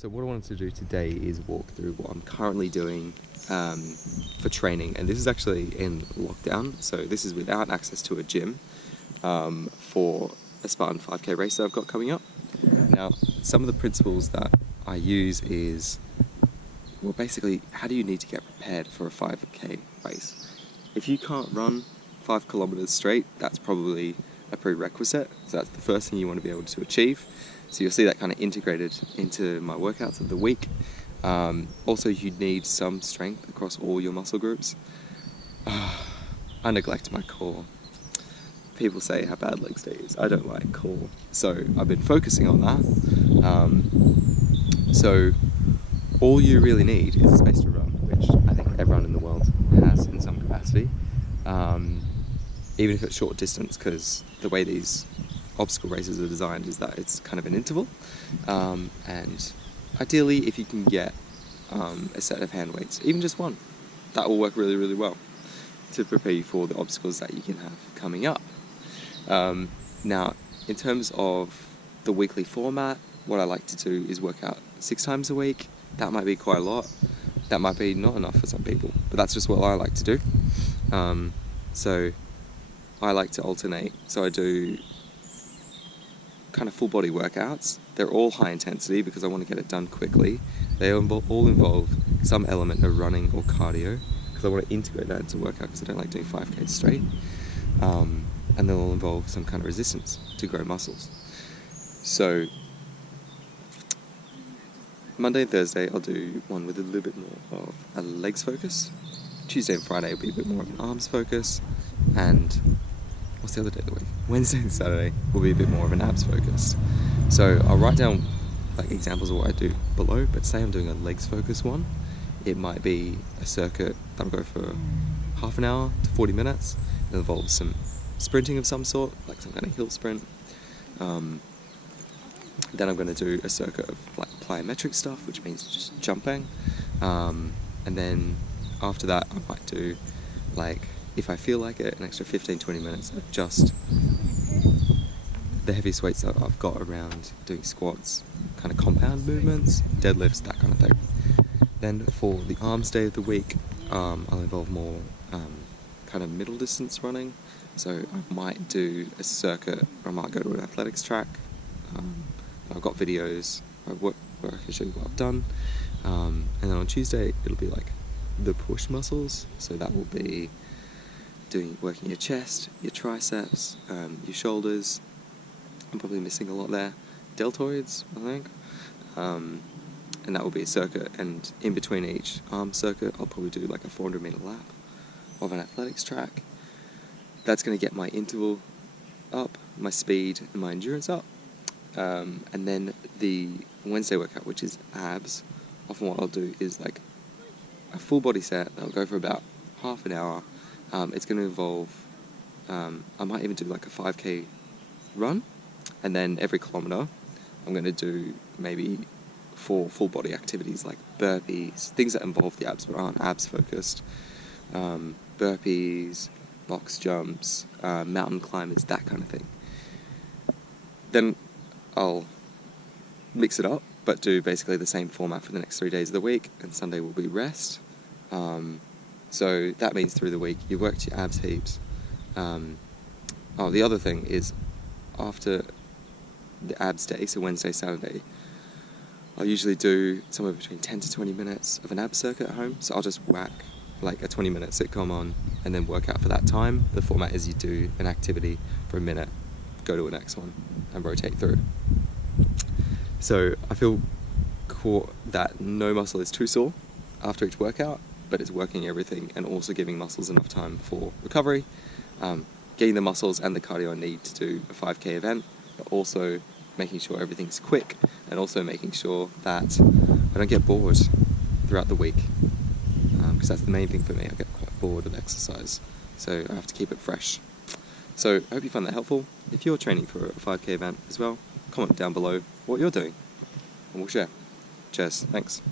So what I wanted to do today is walk through what I'm currently doing for training, and this is actually in lockdown, so this is without access to a gym for a Spartan 5k race that I've got coming up. Now, some of the principles that I use is, well, basically, how do you need to get prepared for a 5k race? If you can't run 5 kilometers straight, that's probably a prerequisite, so that's the first thing you want to be able to achieve. So you'll see that kind of integrated into my workouts of the week. Also, you need some strength across all your muscle groups. I neglect my core. People say how bad legs day is. I don't like core, so I've been focusing on that. So all you really need is a space to run, which I think everyone in the world has in some capacity, even if it's short distance, because the way these obstacle races are designed is that it's kind of an interval, and ideally if you can get a set of hand weights, even just one, that will work really, really well to prepare you for the obstacles that you can have coming up. Now, in terms of the weekly format, what I like to do is work out 6 times a week. That might be quite a lot, that might be not enough for some people, but that's just what I like to do. So I like to alternate, so I do kind of full body workouts. They're all high intensity because I want to get it done quickly. They all involve some element of running or cardio because I want to integrate that into workout because I don't like doing 5k straight. And they'll involve some kind of resistance to grow muscles. So Monday and Thursday I'll do one with a little bit more of a legs focus. Tuesday and Friday will be a bit more of an arms focus, and what's the other day of the week? Wednesday and Saturday will be a bit more of an abs focus. So I'll write down like examples of what I do below, but say I'm doing a legs focus one, it might be a circuit that'll go for half an hour to 40 minutes. It involves some sprinting of some sort, like some kind of hill sprint. Then I'm going to do a circuit of like plyometric stuff, which means just jumping. And then after that I might do, like, if I feel like it, an extra 15-20 minutes of just the heaviest weights that I've got around doing squats, kind of compound movements, deadlifts, that kind of thing. Then for the arms day of the week, I'll involve more kind of middle distance running. So I might do a circuit, or I might go to an athletics track. I've got videos where I can show you what I've done. And then on Tuesday, it'll be like the push muscles. So that will be working your chest, your triceps, your shoulders. I'm probably missing a lot there. Deltoids, I think. And that will be a circuit, and in between each arm circuit I'll probably do like a 400 meter lap of an athletics track. That's going to get my interval up, my speed and my endurance up. And then the Wednesday workout, which is abs, often what I'll do is like a full body set that'll go for about half an hour. It's going to involve, I might even do like a 5k run, and then every kilometer I'm going to do maybe 4 full body activities like burpees, things that involve the abs but aren't abs focused, burpees, box jumps, mountain climbers, that kind of thing. Then I'll mix it up, but do basically the same format for the next 3 days of the week, and Sunday will be rest. So that means through the week you've worked your abs heaps. The other thing is, after the abs day, so Wednesday, Saturday, I'll usually do somewhere between 10 to 20 minutes of an abs circuit at home. So I'll just whack like a 20-minute sitcom on and then work out for that time. The format is you do an activity for a minute, go to the next one and rotate through. So I feel that no muscle is too sore after each workout, but it's working everything and also giving muscles enough time for recovery, getting the muscles and the cardio I need to do a 5k event, but also making sure everything's quick, and also making sure that I don't get bored throughout the week, because that's the main thing for me. I get quite bored of exercise, so I have to keep it fresh. So I hope you find that helpful. If you're training for a 5k event as well, comment down below what you're doing and we'll share. Cheers, thanks.